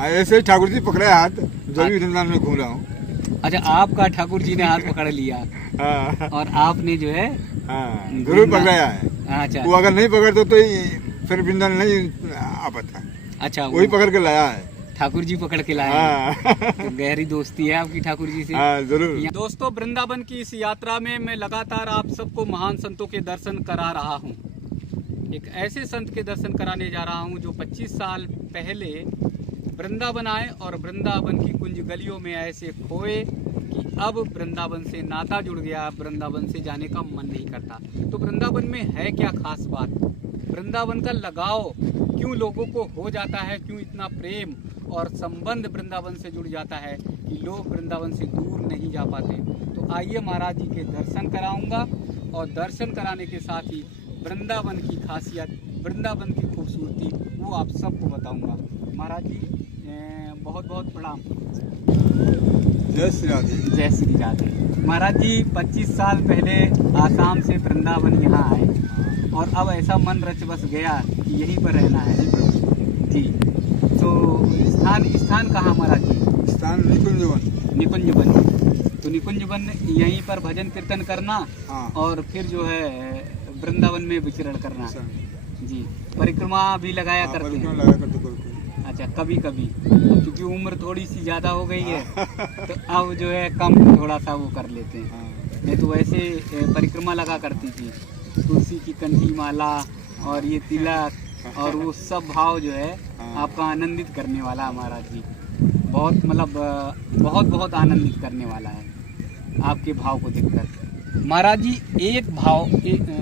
ऐसे ही ठाकुर जी पकड़े हाथ जो भी वृंदावन में घूम रहा हूँ। अच्छा, आपका ठाकुर जी ने हाथ पकड़ लिया हाँ और आपने जो है हाँ, जरूर पकड़ाया है। अच्छा वो अगर नहीं पकड़ते तो फिर वृंदावन नहीं आ पाता। अच्छा, वही पकड़ के लाया है। ठाकुर जी पकड़ के लाए हैं। हाँ तो गहरी दोस्ती है आपकी ठाकुर जी से। हाँ, जरूर। दोस्तों, वृंदावन की इस यात्रा में मैं लगातार आप सबको महान संतों के दर्शन करा रहा हूँ। एक ऐसे संत के दर्शन कराने जा रहा हूँ जो 25 साल पहले वृंदावन आए और वृंदावन की कुंज गलियों में ऐसे खोए कि अब वृंदावन से नाता जुड़ गया, वृंदावन से जाने का मन नहीं करता। तो वृंदावन में है क्या खास बात, वृंदावन का लगाव क्यों लोगों को हो जाता है, क्यों इतना प्रेम और संबंध वृंदावन से जुड़ जाता है कि लोग वृंदावन से दूर नहीं जा पाते। तो आइए महाराज जी के दर्शन कराऊंगा और दर्शन कराने के साथ ही वृंदावन की खासियत, वृंदावन की खूबसूरती वो आप सबको बताऊंगा। महाराज जी बहुत बहुत प्रणाम। जय श्री राधे। जय श्री राधे। महाराज जी 25 साल पहले आसाम से वृंदावन यहाँ आए और अब ऐसा मन रच बस गया कि यहीं पर रहना है जी। तो स्थान कहाँ महाराज जी? स्थान निकुंजवन। निकुंजवन। तो निकुंजवन यहीं पर भजन कीर्तन करना हाँ। और फिर जो है वृंदावन में विचरण करना जी। परिक्रमा भी लगाया करते हैं? अच्छा, कभी कभी, क्योंकि उम्र थोड़ी सी ज़्यादा हो गई है तो अब जो है कम थोड़ा सा वो कर लेते हैं। नहीं तो वैसे परिक्रमा लगा करती थी, तुलसी की कंठी माला और ये तिलक और वो सब भाव जो है आपका आनंदित करने वाला है महाराज जी। बहुत मतलब बहुत आनंदित करने वाला है आपके भाव को देखकर। महाराज जी एक भाव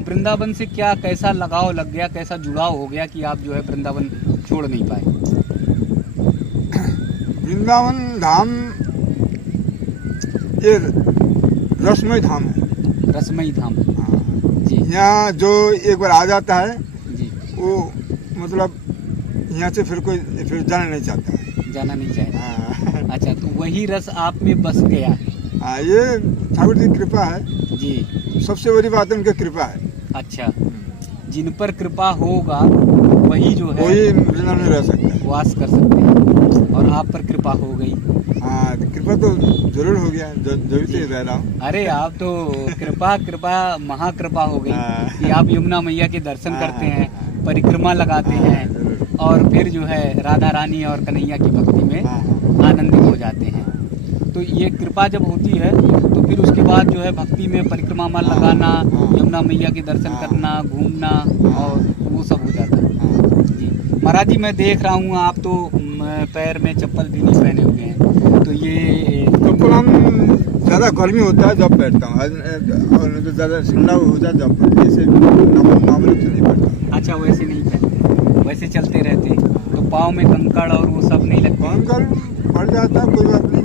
वृंदावन से क्या कैसा लगाव लग गया, कैसा जुड़ाव हो गया कि आप जो है वृंदावन छोड़ नहीं पाए? वृंदावन धाम ये रसमय धाम है। रसमयी धाम जी। यहाँ जो एक बार आ जाता है जी, वो मतलब यहाँ से फिर जाना नहीं चाहता है। जाना नहीं चाहिए। हाँ। अच्छा, तो वही रस आप में बस गया है। हाँ, ये ठाकुर जी की कृपा है जी। सबसे बड़ी बात है, उनकी कृपा है। अच्छा, जिन पर कृपा होगा वही जो है वही वृंदावन में रह सकता है, वास कर सकते हैं और आप पर कृपा हो गई। हाँ, कृपा तो जरूर हो गया, जब से रह रहा हूँ। अरे आप तो कृपा महाकृपा हो गई कि आप यमुना मैया के दर्शन करते हैं, परिक्रमा लगाते हैं और फिर जो है राधा रानी और कन्हैया की भक्ति में आनंदित हो जाते हैं। तो ये कृपा जब होती है तो फिर उसके बाद जो है भक्ति में परिक्रमा माल लगाना, यमुना मैया के दर्शन करना, घूमना और वो सब हो जाता है जी। महाराज जी मैं देख रहा हूँ आप तो पैर में चप्पल भी नहीं पहने हुए हैं, तो ये चप्पल हम ज़्यादा गर्मी होता है जब बैठता हूँ, और नहीं तो ज़्यादा ठंडा हो जाए जब, ऐसे मामूली से नहीं बैठता। अच्छा, वैसे नहीं पहनते, वैसे चलते रहते तो पाँव में कंकड़ और वो सब नहीं लगता? कंकड़ पड़ जाता है, कोई बात नहीं।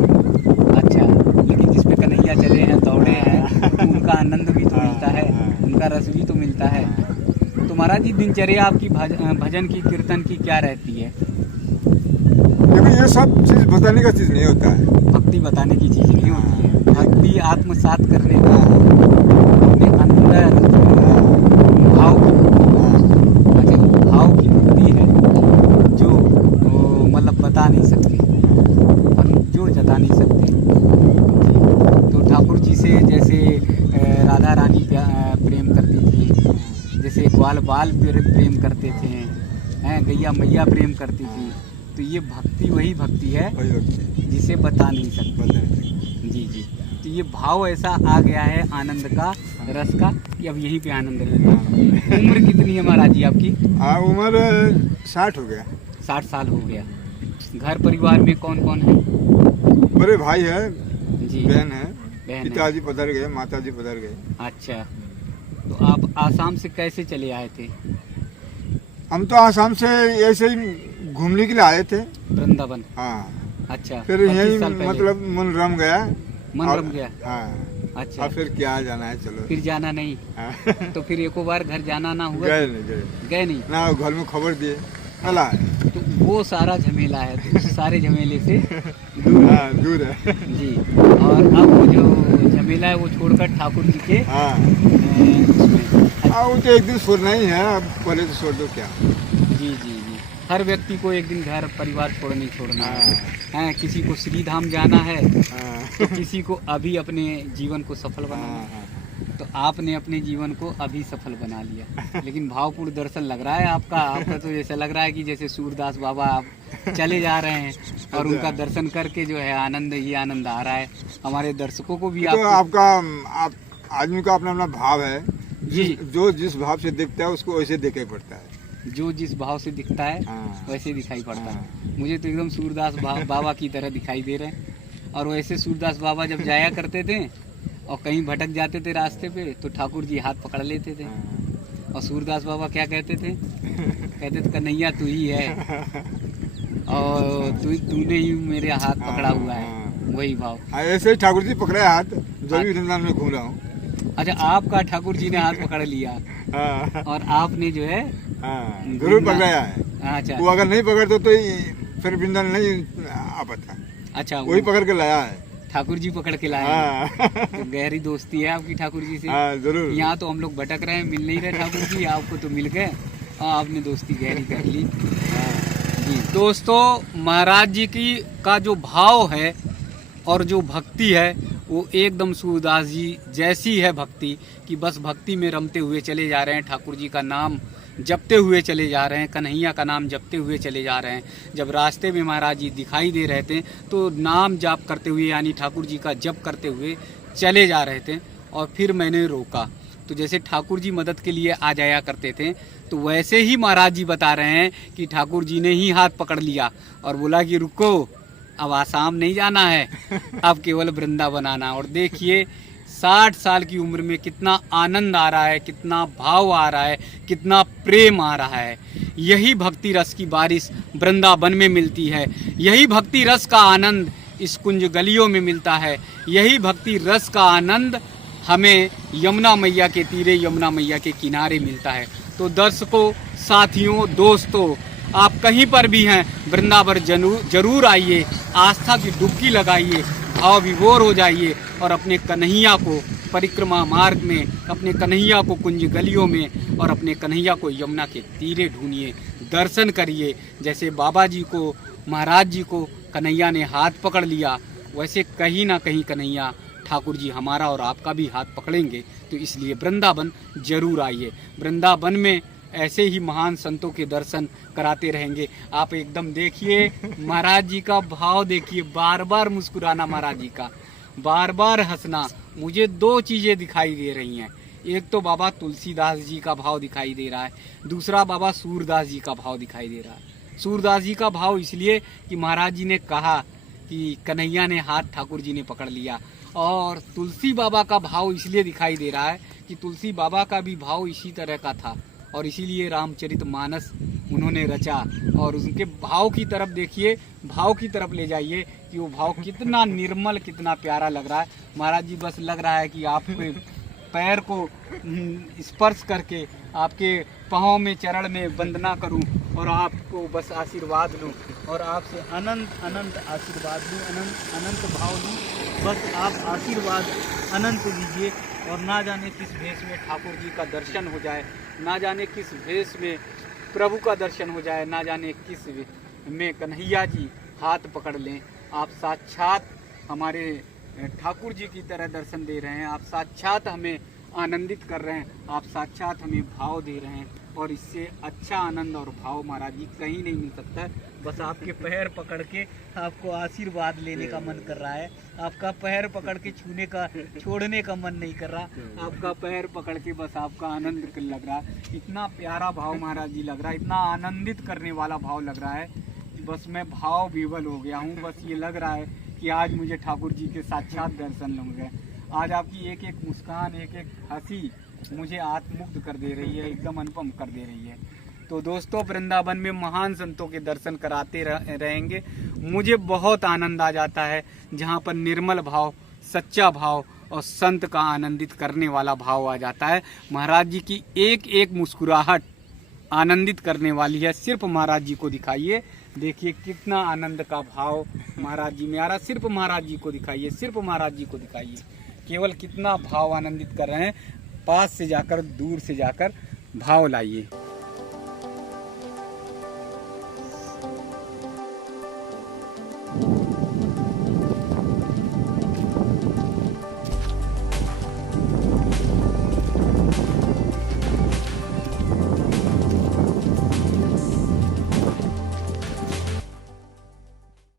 अच्छा, लेकिन जिसपे कन्हैया चले हैं, दौड़े हैं, तो उनका आनंद भी तो मिलता है, उनका रस भी तो मिलता है। तो महाराज जी दिनचर्या आपकी भजन की, कीर्तन की क्या रहती है? देखो, ये सब चीज़ बताने का चीज़ नहीं होता है। भक्ति बताने की चीज़ नहीं होती है, भक्ति आत्मसात करने का, अपने अंदर भाव की, अच्छा भाव की भक्ति है जो मतलब बता नहीं सकते, हम जो जता नहीं सकते जी। तो ठाकुर जी से जैसे राधा रानी प्रेम करती थी, जैसे ग्वाल बाल प्रेम करते थे, गैया मैया प्रेम करती थी, तो ये भक्ति वही भक्ति है जिसे बता नहीं सकते जी जी। तो ये भाव ऐसा आ गया है आनंद का, रस का, कि अब यहीं पे आनंद लेना। उम्र कितनी है महाराज जी आपकी? हाँ, उम्र 60 हो गया। 60 साल हो गया। घर परिवार में कौन कौन है? बड़े भाई है जी, बहन है, बहन पिताजी पधर गए, माताजी पधर गए। अच्छा, तो आप आसाम से कैसे चले आए थे? हम तो आसाम से ऐसे ही घूमने के लिए आए थे वृंदावन। हाँ। अच्छा, फिर 25 यही साल पहले मतलब मन रम गया। मन रम गया। हाँ। अच्छा, और फिर क्या जाना है, चलो। फिर जाना नहीं? हाँ। तो फिर एको बार घर जाना ना हुआ? गए नहीं ना, घर में खबर दिए चला है। तो वो सारा झमेला है, तो उस सारे झमेले से दूर है जी। और अब वो जो झमेला है वो छोड़कर ठाकुर जी के हाँ। उसमें। वो तो एक दिन छोड़ना ही है, अब पहले तो छोड़ दो क्या। जी जी जी। हर व्यक्ति को एक दिन घर परिवार छोड़ना हाँ। है, किसी को श्री धाम जाना है, हाँ। तो किसी को अभी अपने जीवन को सफल बनाना है। हाँ। तो आपने अपने जीवन को अभी सफल बना लिया। लेकिन भावपूर्ण दर्शन लग रहा है आपका तो जैसे लग रहा है कि जैसे सूरदास बाबा आप चले जा रहे हैं और उनका दर्शन करके जो है आनंद ही आनंद आ रहा है। हमारे दर्शकों को भी तो आपका आदमी का अपना अपना भाव है जी, जो जिस भाव से दिखता है उसको वैसे देखे पड़ता है। जो जिस भाव से दिखता है हाँ। वैसे दिखाई पड़ता है। हाँ। मुझे तो एकदम सूरदास बाबा की तरह दिखाई दे रहे हैं। और वैसे सूरदास बाबा जब जाया करते थे और कहीं भटक जाते थे रास्ते पे तो ठाकुर जी हाथ पकड़ लेते थे। और सूरदास बाबा क्या कहते थे? कहते थे कन्हैया तू ही है और तूने ही मेरे हाथ पकड़ा हुआ है। वही भाव। ऐसे ही ठाकुर जी पकड़े हाथ जो भी वृंदावन में घूम रहा हूँ। अच्छा, आपका ठाकुर जी ने हाथ पकड़ लिया और आपने जो है जरूर पकड़ाया है। अच्छा, वो अगर नहीं पकड़ते तो फिर वृंदावन नहीं आ पाता। अच्छा, वही पकड़ के लाया है। ठाकुर जी पकड़ के लाए हैं। तो गहरी दोस्ती है आपकी ठाकुर जी से। जरूर। यहाँ तो हम लोग भटक रहे हैं, मिल नहीं रहे ठाकुर जी, आपको तो मिल गए और आपने दोस्ती गहरी कर ली। जी दोस्तों, महाराज जी की का जो भाव है और जो भक्ति है वो एकदम सूरदास जी जैसी है भक्ति कि बस भक्ति में रमते हुए चले जा रहे हैं। ठाकुर जी का नाम जपते हुए चले जा रहे हैं, कन्हैया का नाम जपते हुए चले जा रहे हैं। जब रास्ते में महाराज जी दिखाई दे रहे थे तो नाम जाप करते हुए यानी ठाकुर जी का जप करते हुए चले जा रहे थे। और फिर मैंने रोका तो जैसे ठाकुर जी मदद के लिए आ जाया करते थे तो वैसे ही महाराज जी बता रहे हैं कि ठाकुर जी ने ही हाथ पकड़ लिया और बोला कि रुको, अब आसाम नहीं जाना है, अब केवल वृंदावन आना। और देखिए 60 साल की उम्र में कितना आनंद आ रहा है, कितना भाव आ रहा है, कितना प्रेम आ रहा है। यही भक्ति रस की बारिश वृंदावन में मिलती है। यही भक्ति रस का आनंद इस कुंज गलियों में मिलता है। यही भक्ति रस का आनंद हमें यमुना मैया के तीरे, यमुना मैया के किनारे मिलता है। तो दर्शकों, साथियों, दोस्तों, आप कहीं पर भी हैं वृंदावन जरूर आइए, आस्था की डुबकी लगाइए, भाव विभोर हो जाइए और अपने कन्हैया को परिक्रमा मार्ग में, अपने कन्हैया को कुंज गलियों में और अपने कन्हैया को यमुना के तीरे ढूंढिए, दर्शन करिए। जैसे बाबा जी को, महाराज जी को कन्हैया ने हाथ पकड़ लिया, वैसे कहीं ना कहीं कन्हैया ठाकुर जी हमारा और आपका भी हाथ पकड़ेंगे। तो इसलिए वृंदावन जरूर आइए। वृंदावन में ऐसे ही महान संतों के दर्शन कराते रहेंगे। आप एकदम देखिए महाराज जी का भाव देखिए, बार बार मुस्कुराना महाराज जी का, बार बार हंसना। मुझे 2 चीजें दिखाई दे रही हैं। एक तो बाबा तुलसीदास जी का भाव दिखाई दे रहा है, दूसरा बाबा सूरदास जी का भाव दिखाई दे रहा है। सूरदास जी का भाव इसलिए कि महाराज जी ने कहा कि कन्हैया ने हाथ ठाकुर जी ने पकड़ लिया। और तुलसी बाबा का भाव इसलिए दिखाई दे रहा है कि तुलसी बाबा का भी भाव इसी तरह का था और इसीलिए रामचरितमानस उन्होंने रचा। और उनके भाव की तरफ देखिए, भाव की तरफ ले जाइए कि वो भाव कितना निर्मल, कितना प्यारा लग रहा है। महाराज जी बस लग रहा है कि आपके पैर को स्पर्श करके आपके पाँव में, चरण में वंदना करूं और आपको बस आशीर्वाद लूं और आपसे अनंत अनंत आशीर्वाद लूं, अनंत अनंत भाव लूं। बस आप आशीर्वाद अनंत दीजिए और ना जाने किस भेष में ठाकुर जी का दर्शन हो जाए, ना जाने किस भेष में प्रभु का दर्शन हो जाए, ना जाने किस में कन्हैया जी हाथ पकड़ लें। आप साक्षात हमारे ठाकुर जी की तरह दर्शन दे रहे हैं, आप साक्षात हमें आनंदित कर रहे हैं, आप साक्षात हमें भाव दे रहे हैं। और इससे अच्छा आनंद और भाव महाराज जी कहीं नहीं मिल सकता। बस आपके पैर पकड़ के आपको आशीर्वाद लेने का मन कर रहा है, आपका पैर पकड़ के छूने का, छोड़ने का मन नहीं कर रहा। आपका पैर पकड़ के बस आपका आनंद लग रहा है। इतना प्यारा भाव महाराज जी लग रहा है, इतना आनंदित करने वाला भाव लग रहा है कि बस मैं भाव विवल हो गया हूँ। बस ये लग रहा है कि आज मुझे ठाकुर जी के साक्षात दर्शन होंगे। आज आपकी एक एक मुस्कान, एक एक हंसी मुझे आत्ममुग्ध कर दे रही है, एकदम अनुपम कर दे रही है। तो दोस्तों, वृंदावन में महान संतों के दर्शन कराते रहेंगे। मुझे बहुत आनंद आ जाता है जहाँ पर निर्मल भाव, सच्चा भाव और संत का आनंदित करने वाला भाव आ जाता है। महाराज जी की एक एक मुस्कुराहट आनंदित करने वाली है। सिर्फ महाराज जी को दिखाइए, देखिए कितना आनंद का भाव महाराज जी में आ रहा। सिर्फ महाराज जी को दिखाइए, सिर्फ महाराज जी को दिखाइए, केवल कितना भाव आनंदित कर रहे हैं। पास से जाकर, दूर से जाकर भाव लाइए।